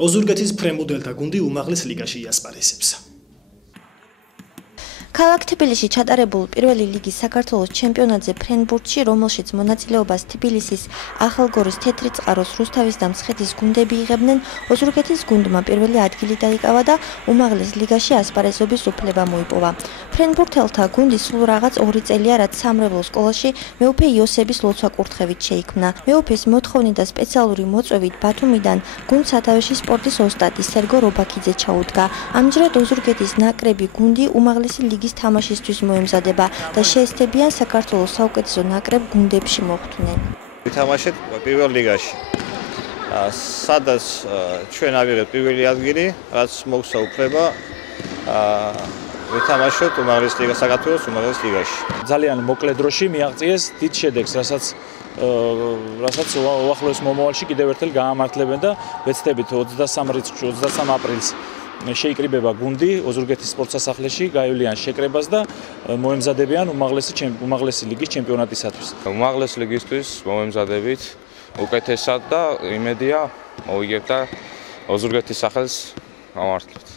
ოზურგეთის ფრენბურთელთა გუნდი უმაღლეს ლიგაში იასპარეზებს. ქალაქ თბილისში ჩატარებულ პირველი ლიგის საქართველოს ჩემპიონატზე ფრენბურთში, რომელშიც მონაწილეობას თბილისის, ახალგორის, თეთრი წყაროს, რუსთავის და მცხეთის გუნდები იღებდნენ, ოზურგეთის გუნდმა პირველი ადგილი დაიკავა და უმაღლეს ლიგაში ასპარეზობის უფლება მოიპოვა. ფრენბურთელთა გუნდი სულ რაღაც 2 წელია, რაც სამრევლო სკოლაში მეუფე იოსების ლოცვა კურთხევით შეიქმნა. მეუფეს მოთხოვნით და სპეციალური მოწვევით ბათუმიდან გუნდ სათავეში სპორტის ოსტატი სერგო რობაქიძე ჩაუდგა. ამჯერად ოზურგეთის ნაკრები გუნდი უმაღლესი ლიგის თამაშისთვის მოემზადება და შეესწებიან საქართველოს საუკეთესო ნაკრებ გუნდებში მოხვდნენ. ვითამაშეთ პირველ ლიგაში. სადაც ჩვენ ავიღეთ პირველი ადგილი, რაც მოგცა უფლება ვითამაშოთ უმაღლეს ლიგას საქართველოს უმაღლეს ლიგაში. ძალიან მოკლე დროში მიაღწიეს დიდ შედეგს, რასაც უახლოეს მომავალში კიდევ ერთხელ გაამართლებენ და ვეცდებით 23 რიცხვში 23 აპრილს შეიკრიბება გუნდი ოზურგეთის სპორტსასახლეში, გაივლიან შეკრებას და მოემზადებიან უმაღლესი ლიგის ჩემპიონატისათვის. უმაღლეს ლიგისთვის მომემზადებით უკეთესად და იმედია მოვიგებთ და ოზურგეთის სახელს გავამართლებთ.